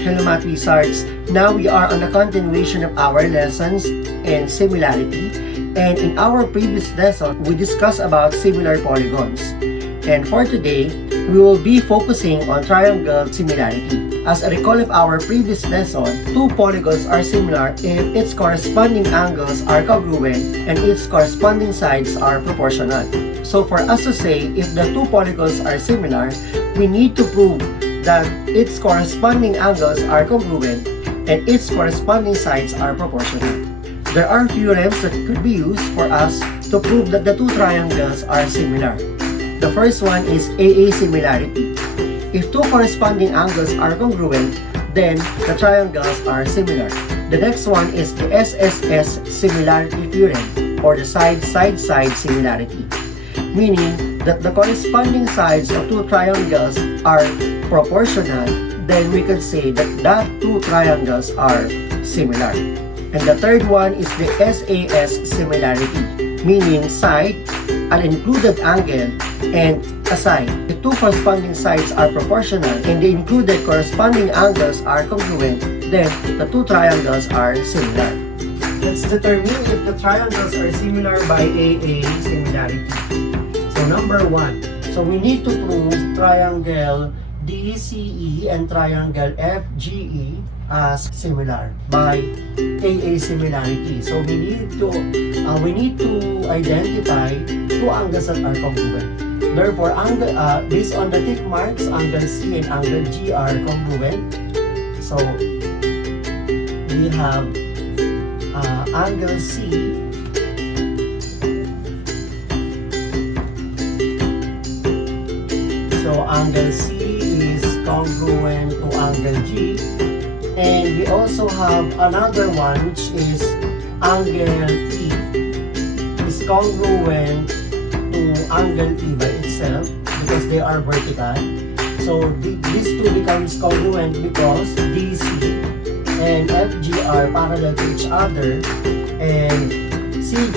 Hello Math Wizards! Now we are on a continuation of our lessons in similarity, and in our previous lesson, we discussed about similar polygons. And for today, we will be focusing on triangle similarity. As a recall of our previous lesson, two polygons are similar if its corresponding angles are congruent and its corresponding sides are proportional. So for us to say if the two polygons are similar, we need to prove that its corresponding angles are congruent and its corresponding sides are proportional. There are theorems that could be used for us to prove that the two triangles are similar. The first one is Sss Similarity. If two corresponding angles are congruent, then the triangles are similar. The next one is the Sss Similarity Theorem, or the side-side similarity, meaning that the corresponding sides of two triangles are proportional, then we can say that two triangles are similar. And the third one is the Sas Similarity, meaning side, an included angle, and a side. The two corresponding sides are proportional and the included corresponding angles are congruent, then the two triangles are similar. Let's determine if the triangles are similar by Sas Similarity. So number one, so we need to prove triangle DCE and triangle FGE as similar by Sas Similarity. So we need to identify two angles that are congruent. Therefore, based on the tick marks, angle C and angle G are congruent. So we have angle C angle C is congruent to angle G, and we also have another one which is angle E is congruent to angle E by itself because they are vertical. So these two becomes congruent because DC and FG are parallel to each other, and CG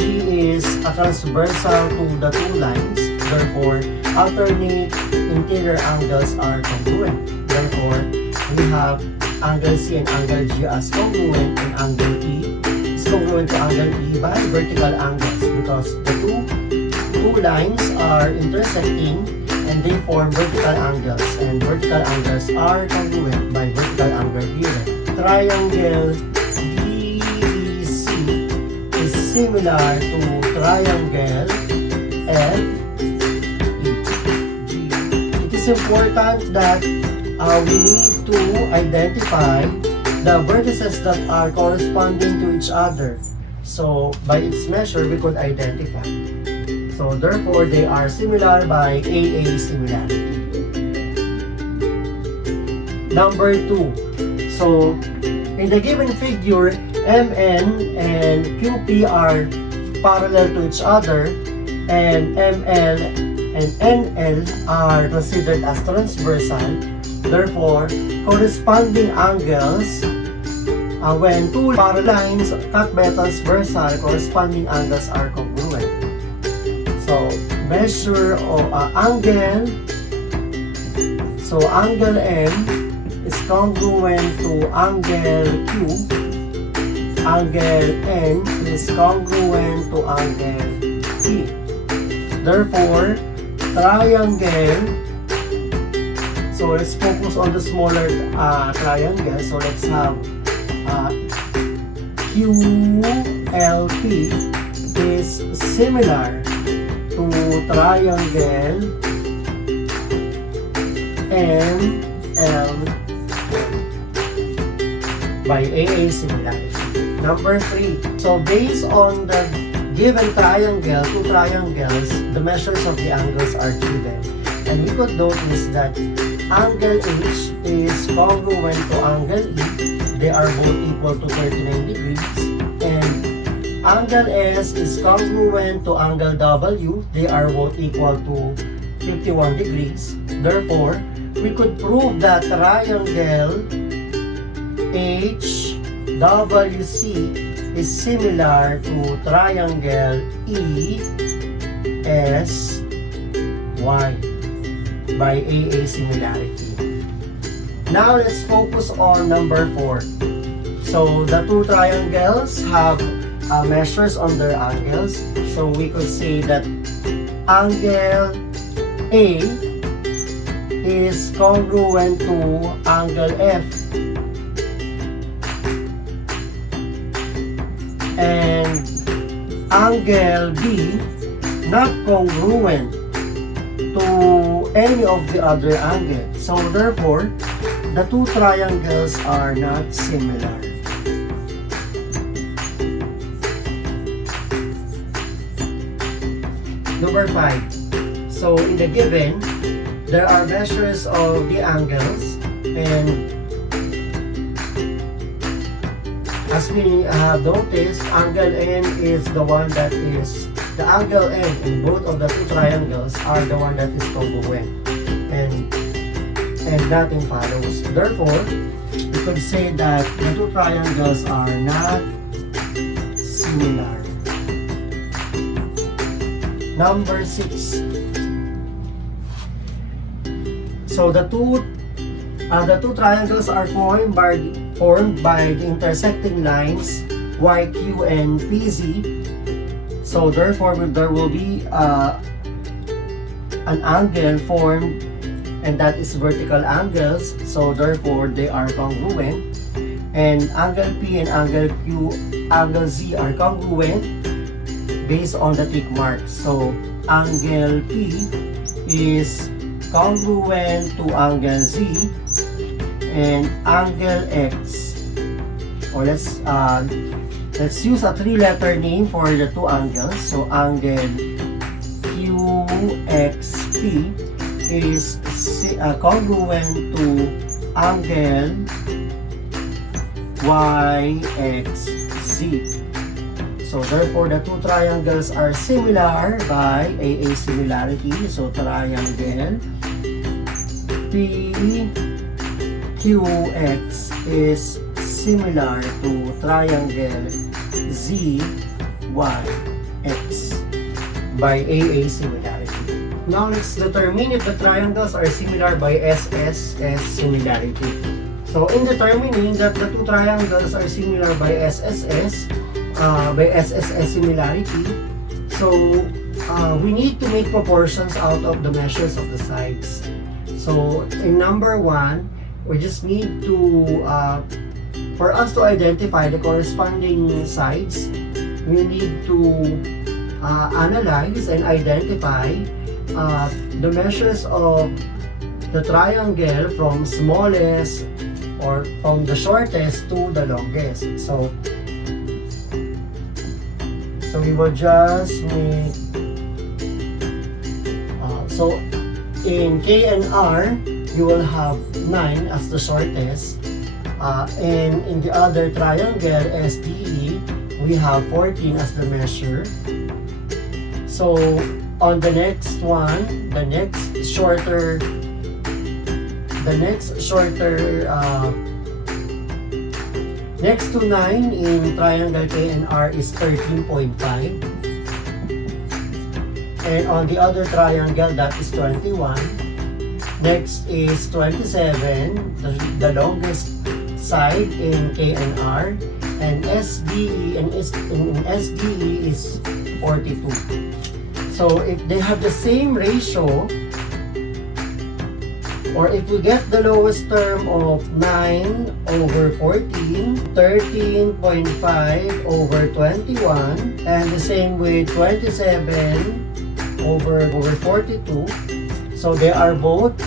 is a transversal to the two lines. Therefore, alternate interior angles are congruent. Therefore, we have angle C and angle G as congruent, and angle E is congruent to angle E by vertical angles because the two lines are intersecting and they form vertical angles, and vertical angles are congruent by vertical angle theorem. Triangle DEC is similar to triangle FEG. It is important that we need to identify the vertices that are corresponding to each other. So by its measure, we could identify. So therefore, they are similar by Sas Similarity. Number 2. So in the given figure, MN and QP are parallel to each other, and ML and NL are considered as transversal. Therefore, corresponding angles, when two parallel lines cut by a transversal, corresponding angles are congruent. So, measure of angle. So, angle M is congruent to angle Q. Angle N is congruent to angle P. Therefore, triangle, so let's focus on the smaller triangle. So let's have QLP is similar to triangle MLN by Sas Similarity. Number 3, so based on the given triangle, two triangles, the measures of the angles are given. And we could notice that angle H is congruent to angle E. They are both equal to 39 degrees. And angle S is congruent to angle W. They are both equal to 51 degrees. Therefore, we could prove that triangle HWC is similar to triangle ESY by Sas Similarity. Now let's focus on number 4. So the two triangles have measures on their angles. So we could say that angle A is congruent to angle F, and angle B not congruent to any of the other angles. So therefore, the two triangles are not similar. Number 5. So in the given, there are measures of the angles, and as we have noticed, angle N is the one that is, the angle N in both of the two triangles are the one that is congruent, and nothing follows. Therefore, we could say that the two triangles are not similar. Number 6. So the two triangles are formed by the intersecting lines YQ and PZ. So therefore, there will be an angle formed, and that is vertical angles. So therefore, they are congruent. And angle P and angle Q, angle Z are congruent based on the tick marks. So angle P is congruent to angle Z, and angle X, or let's use a 3-letter name for the two angles. So angle QXP is congruent to angle YXZ. So therefore, the two triangles are similar by AA similarity. So triangle PQX is similar to triangle ZYX by AA similarity. Now let's determine if the triangles are similar by SSS similarity. So in determining that the two triangles are similar by SSS similarity, so we need to make proportions out of the measures of the sides. So in number 1, we just need to, for us to identify the corresponding sides, we need to analyze and identify the measures of the triangle from smallest or from the shortest to the longest. So we will just make, so in K and R, you will have 9 as the shortest, and in the other triangle SDE, we have 14 as the measure. So on the next one, the next shorter next to 9 in triangle K and R is 13.5. And on the other triangle, that is 21. Next is 27, the longest side in K and R. And SDE in SDE is 42. So if they have the same ratio, or if we get the lowest term of 9 over 14, 13.5 over 21, and the same with 27 over 42. So they are both,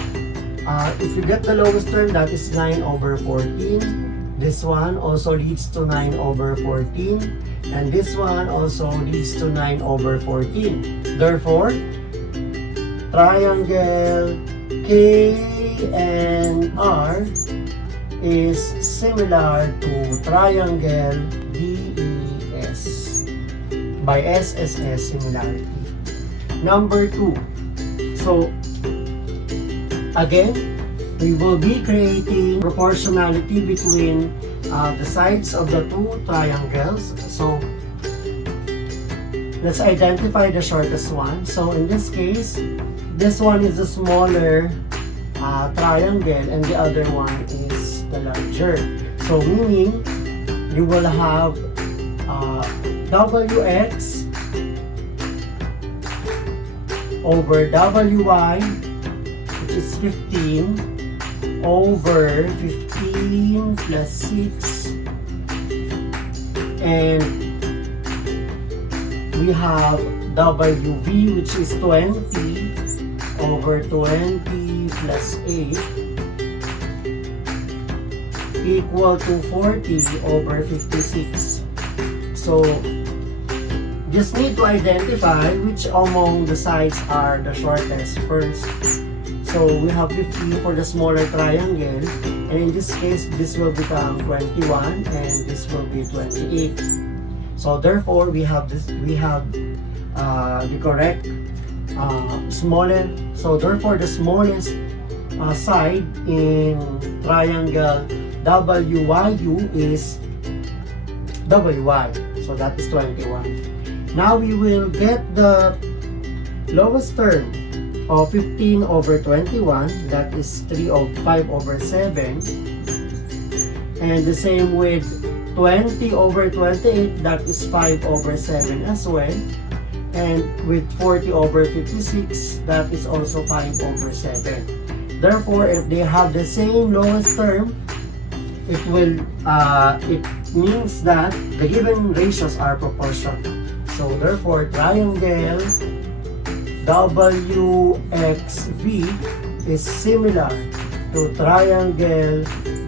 if you get the lowest term, that is 9 over 14. This one also leads to 9 over 14. And this one also leads to 9 over 14. Therefore, triangle K and R is similar to triangle DES by SSS similarity. Number 2. So again, we will be creating proportionality between the sides of the two triangles. So let's identify the shortest one. So in this case, this one is the smaller triangle and the other one is the larger. So meaning you will have Wx over Wy, which is 15 over 15 plus 6, and we have Wv, which is 20 over 20 plus 8 equal to 40 over 56. So just need to identify which among the sides are the shortest first. So we have 15 for the smaller triangle, and in this case this will become 21 and this will be 28. So therefore we have the correct smaller. So therefore the smallest side in triangle WYU is WY. So that is 21. Now we will get the lowest term of 15 over 21, that is 5 over 7. And the same with 20 over 28, that is 5 over 7 as well. And with 40 over 56, that is also 5 over 7. Therefore, if they have the same lowest term, it means that the given ratios are proportional. So therefore, triangle WXV is similar to triangle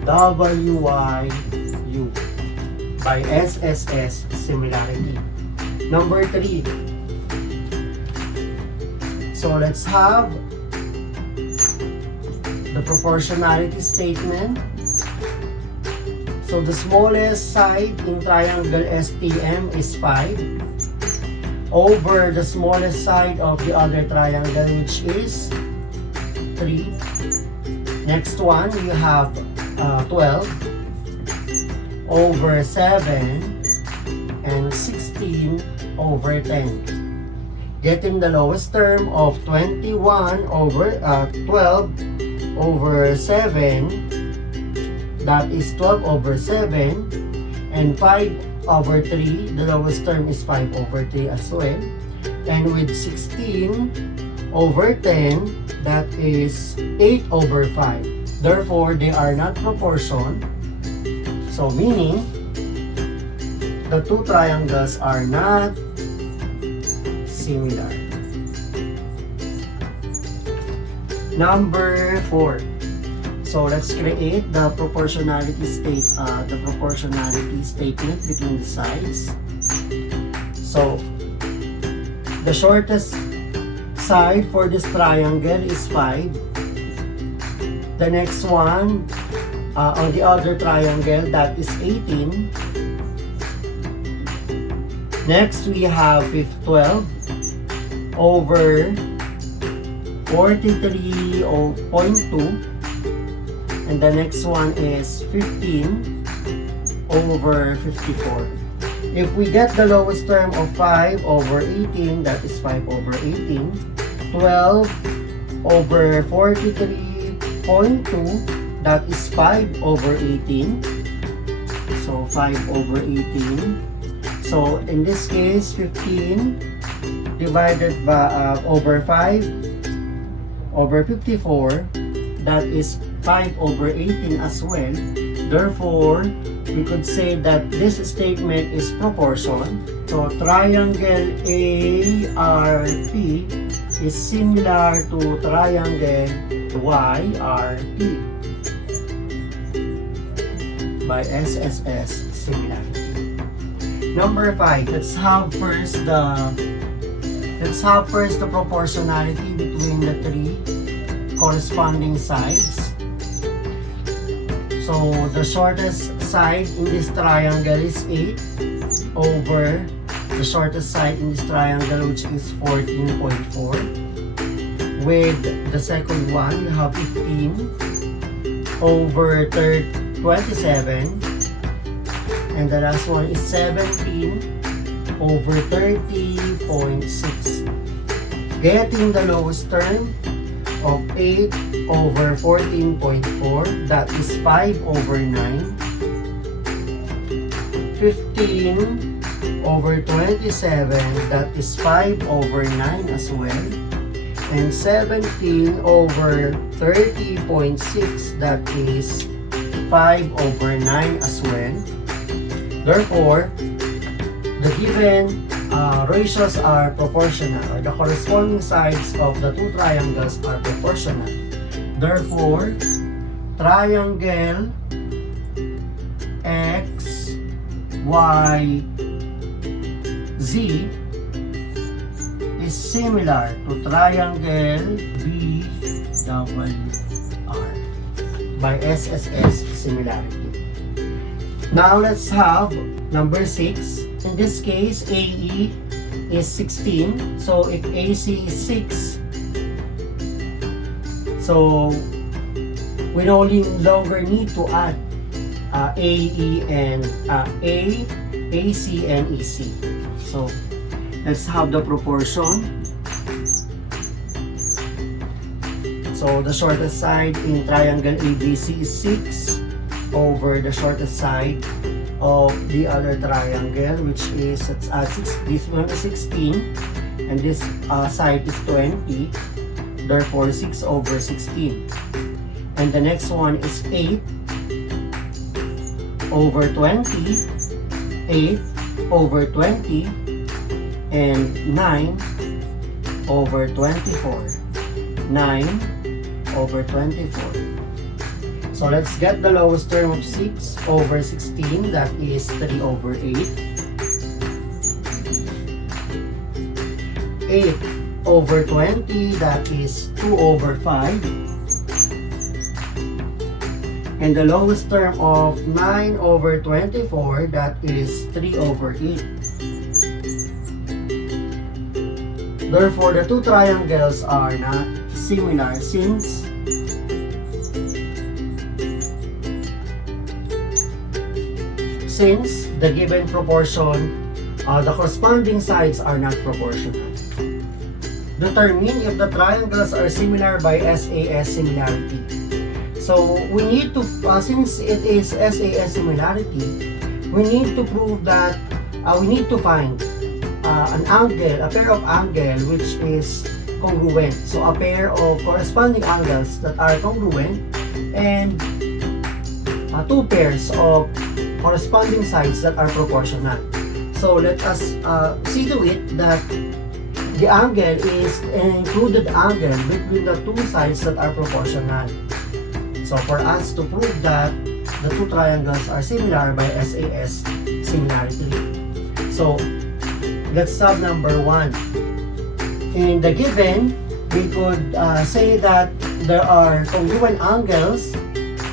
WYU by Sss Similarity. Number 3. So let's have the proportionality statement. So the smallest side in triangle STM is 5 over the smallest side of the other triangle, which is 3. Next one, we have 12 over 7 and 16 over 10. Getting the lowest term of 21 over 12 over 7, that is 12 over 7, and 5 over 3, the lowest term is 5 over 3 as well. And with 16 over 10, that is 8 over 5. Therefore, they are not proportion. So meaning, the two triangles are not similar. Number 4. So let's create the proportionality statement between the sides. So the shortest side for this triangle is 5. The next one on the other triangle, that is 18. Next we have 12 over 43.2. And the next one is 15 over 54. If we get the lowest term of 5 over 18, that is 5 over 18. 12 over 43.2, that is 5 over 18. So 5 over 18. So in this case, 15 divided by over 5 over 54, that is 5 over 18 as well. Therefore, we could say that this statement is proportion. So triangle ARP is similar to triangle YRP by Sss Similarity. Number 5, let's have first the proportionality between the three corresponding sides. So the shortest side in this triangle is 8 over the shortest side in this triangle, which is 14.4. With the second one, you have 15 over 27, and the last one is 17 over 30.6. Getting the lowest term of 8 over 14.4, that is 5 over 9. 15 over 27, that is 5 over 9 as well. And 17 over 30.6, that is 5 over 9 as well. Therefore, the given ratios are proportional, or the corresponding sides of the two triangles are proportional. Therefore, triangle X, Y, Z is similar to triangle BWR by SSS similarity. Now let's have number 6. In this case, AE is 16. So if AC is 6, so we no longer need to add AE and AC and EC. So let's have the proportion. So the shortest side in triangle ABC is 6 over the shortest side of the other triangle, which is this one is 16 and this side is 20, therefore 6 over 16. And the next one is 8 over 20, 8 over 20, and 9 over 24, 9 over 24. So let's get the lowest term of 6 over 16, that is 3 over 8. 8 over 20, that is 2 over 5. And the lowest term of 9 over 24, that is 3 over 8. Therefore, the two triangles are not similar since the given proportion, the corresponding sides are not proportional. Determine if the triangles are similar by SAS similarity. So we need to, since it is SAS similarity, we need to prove that, we need to find an angle, a pair of angles which is congruent. So a pair of corresponding angles that are congruent, and two pairs of corresponding sides that are proportional. So let us see to it that the angle is an included angle between the two sides that are proportional. So for us to prove that the two triangles are similar by SAS similarity. So let's start number 1. In the given, we could say that there are congruent angles.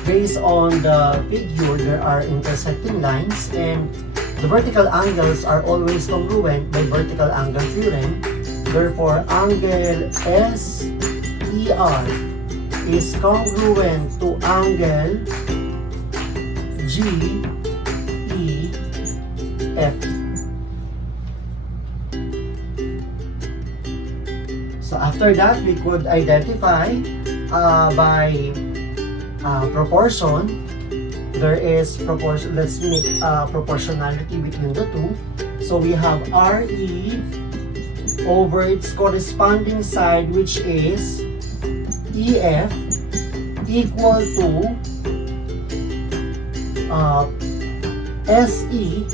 Based on the figure, there are intersecting lines, and the vertical angles are always congruent by vertical angle theorem. Therefore, angle SER is congruent to angle GEF. So after that, we could identify by proportion. There is proportion. Let's make proportionality between the two. So we have RE over its corresponding side, which is EF, equal to SE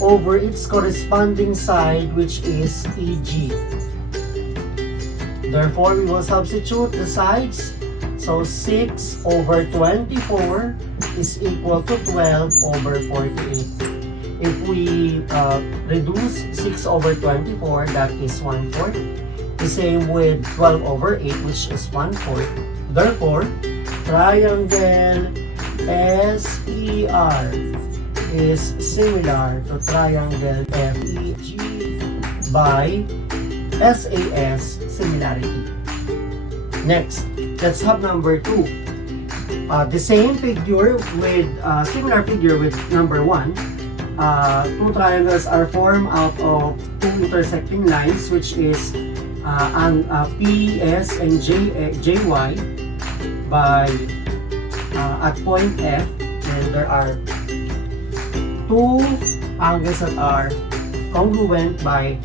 over its corresponding side, which is EG. Therefore, we will substitute the sides. So 6 over 24 is equal to 12 over 48. If we reduce 6 over 24, that is 1/4. The same with 12 over 8, which is 1/4. Therefore, triangle SER is similar to triangle FEG by SAS similarity. Next, let's have number 2. The same figure with similar figure with number 1. Two triangles are formed out of two intersecting lines, which is PS and JY by at point F, and there are two angles that are congruent by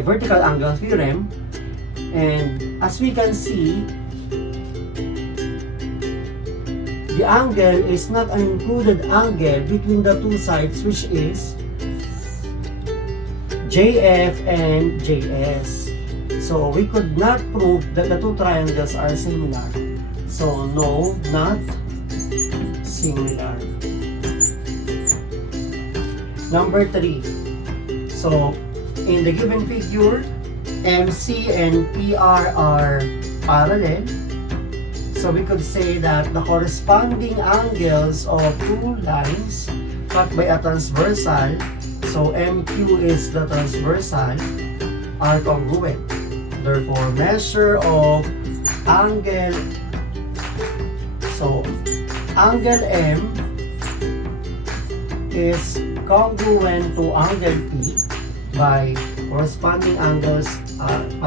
vertical angle theorem. And as we can see, the angle is not an included angle between the two sides, which is JF and JS. So we could not prove that the two triangles are similar. So no, not similar. Number 3. So in the given figure, MC and PR are parallel. So we could say that the corresponding angles of two lines cut by a transversal, so MQ is the transversal, are congruent. Therefore, measure of angle, so angle M is congruent to angle P by corresponding angles in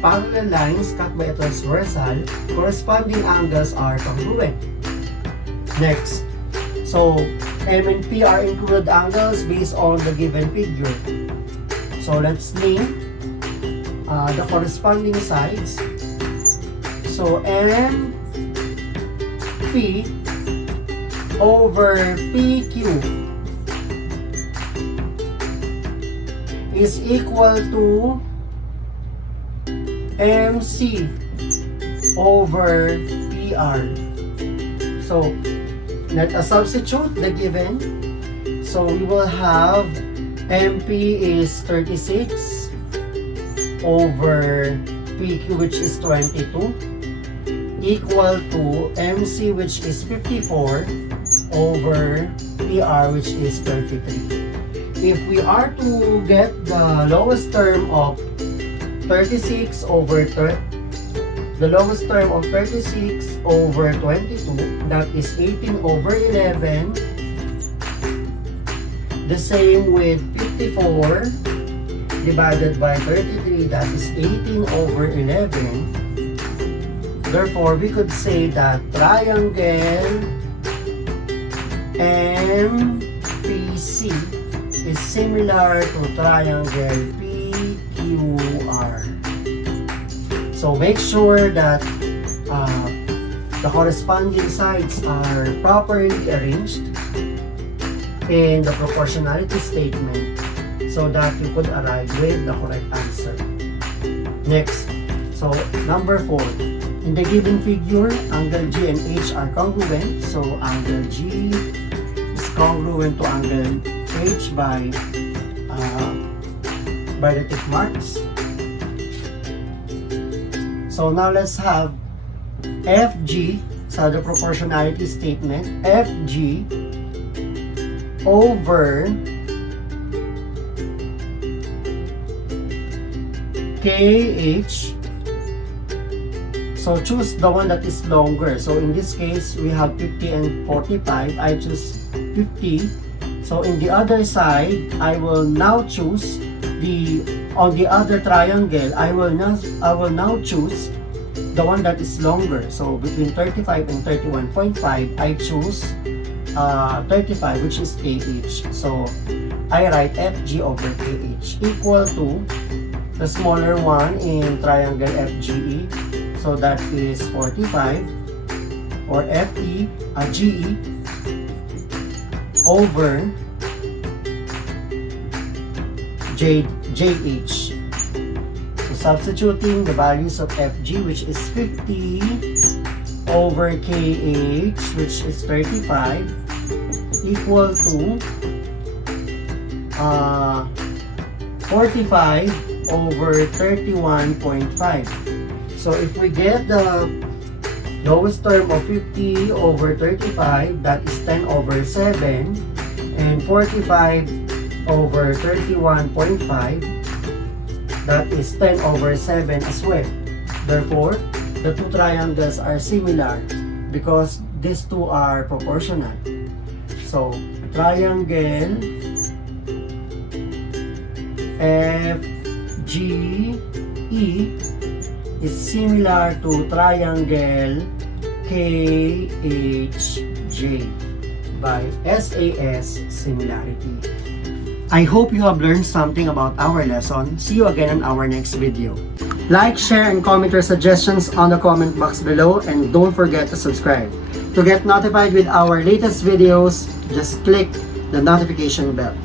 parallel lines cut by a transversal, corresponding angles are congruent. Next, so M and P are included angles based on the given figure. So let's name the corresponding sides. So M P over PQ is equal to MC over PR. So let us substitute the given. So we will have MP is 36 over PQ, which is 22, equal to MC, which is 54 over PR, which is 33. If we are to get the lowest term of 36 over the lowest term of 36 over 22, that is 18 over 11. The same with 54 divided by 33, that is 18 over 11. Therefore, we could say that triangle MPC is similar to triangle PQR. So make sure that the corresponding sides are properly arranged in the proportionality statement so that you could arrive with the correct answer. Next, so number 4. In the given figure, angle G and H are congruent. So angle G is congruent to angle H by the tick marks. So now let's have FG, so the proportionality statement, FG over KH. So choose the one that is longer. So in this case, we have 50 and 45. I choose 50. So in the other side, I will now choose on the other triangle, I will now choose the one that is longer. So between 35 and 31.5, I choose 35, which is KH. So I write FG over KH equal to the smaller one in triangle FGE. So that is 45, or GE over JH. So substituting the values of FG, which is 50 over KH, which is 35, equal to 45 over 31.5. So if we get the lowest term of 50 over 35, that is 10 over 7, and 45 over 31.5, that is 10 over 7 as well. Therefore, the two triangles are similar because these two are proportional. So, triangle FGE is similar to triangle KHJ by Sas Similarity. I hope you have learned something about our lesson. See you again in our next video. Like, share, and comment your suggestions on the comment box below, and don't forget to subscribe. To get notified with our latest videos, just click the notification bell.